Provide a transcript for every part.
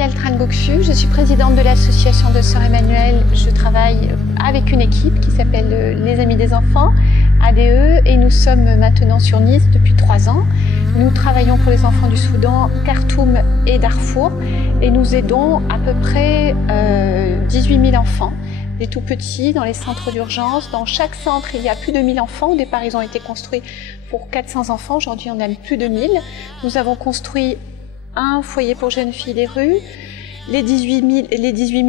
Muriel Trane-Goxu, je suis présidente de l'association de Sœur Emmanuelle. Je travaille avec une équipe qui s'appelle Les Amis des Enfants, ADE, et nous sommes maintenant sur Nice depuis 3 ans. Nous travaillons pour les enfants du Soudan, Khartoum et Darfour, et nous aidons à peu près 18 000 enfants, des tout petits, dans les centres d'urgence. Dans chaque centre, il y a plus de 1000 enfants. Au départ, ils ont été construits pour 400 enfants. Aujourd'hui, on a plus de 1000. Nous avons construit un foyer pour jeunes filles des rues. Les 18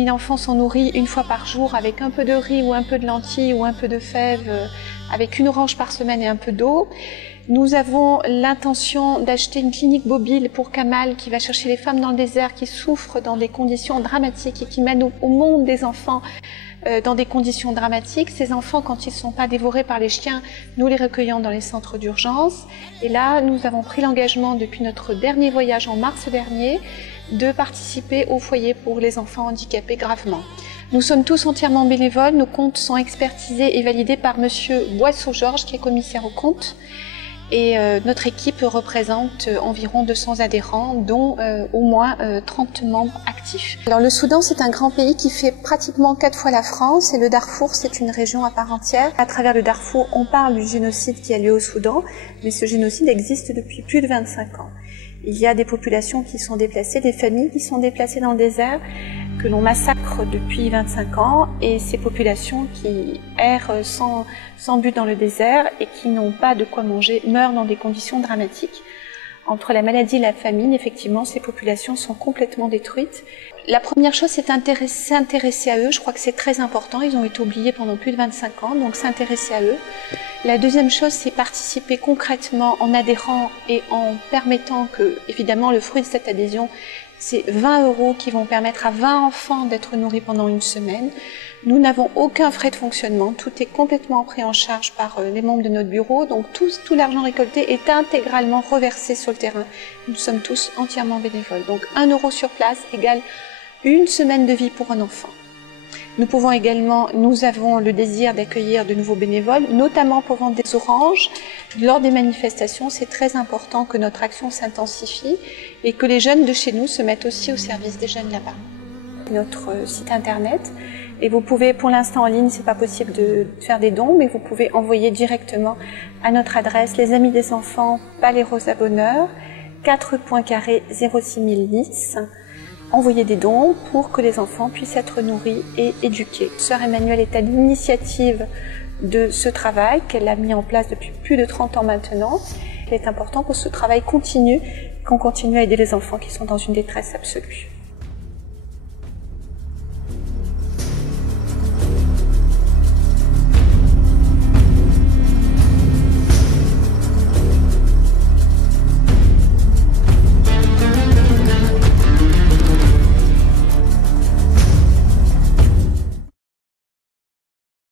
000 enfants sont nourris une fois par jour avec un peu de riz ou un peu de lentilles ou un peu de fèves, avec une orange par semaine et un peu d'eau. Nous avons l'intention d'acheter une clinique mobile pour Kamal qui va chercher les femmes dans le désert qui souffrent dans des conditions dramatiques et qui mènent au monde des enfants dans des conditions dramatiques. Ces enfants, quand ils ne sont pas dévorés par les chiens, nous les recueillons dans les centres d'urgence. Et là, nous avons pris l'engagement depuis notre dernier voyage en mars dernier de participer au foyer pour les enfants handicapés gravement. Nous sommes tous entièrement bénévoles. Nos comptes sont expertisés et validés par Monsieur Boisseau-Georges, qui est commissaire aux comptes. Et notre équipe représente environ 200 adhérents, dont au moins 30 membres actifs. Alors le Soudan, c'est un grand pays qui fait pratiquement 4 fois la France, et le Darfour, c'est une région à part entière. À travers le Darfour, on parle du génocide qui a lieu au Soudan, mais ce génocide existe depuis plus de 25 ans. Il y a des populations qui sont déplacées, des familles qui sont déplacées dans le désert, que l'on massacre depuis 25 ans, et ces populations qui errent sans but dans le désert et qui n'ont pas de quoi manger meurent dans des conditions dramatiques. Entre la maladie et la famine, effectivement, ces populations sont complètement détruites. La première chose, c'est s'intéresser à eux. Je crois que c'est très important. Ils ont été oubliés pendant plus de 25 ans, donc s'intéresser à eux. La deuxième chose, c'est participer concrètement en adhérant et en permettant que, évidemment, le fruit de cette adhésion, c'est 20 € qui vont permettre à 20 enfants d'être nourris pendant une semaine. Nous n'avons aucun frais de fonctionnement. Tout est complètement pris en charge par les membres de notre bureau. Donc tout l'argent récolté est intégralement reversé sur le terrain. Nous sommes tous entièrement bénévoles. Donc 1 € sur place égale une semaine de vie pour un enfant. Nous avons le désir d'accueillir de nouveaux bénévoles, notamment pour vendre des oranges. Lors des manifestations, c'est très important que notre action s'intensifie et que les jeunes de chez nous se mettent aussi au service des jeunes là-bas. Notre site internet, et vous pouvez, pour l'instant en ligne, c'est pas possible de faire des dons, mais vous pouvez envoyer directement à notre adresse Les Amis des Enfants, Palais Rosa Bonheur, 4 @ 06000 Nice. Envoyer des dons pour que les enfants puissent être nourris et éduqués. Sœur Emmanuelle est à l'initiative de ce travail qu'elle a mis en place depuis plus de 30 ans maintenant. Il est important que ce travail continue, qu'on continue à aider les enfants qui sont dans une détresse absolue.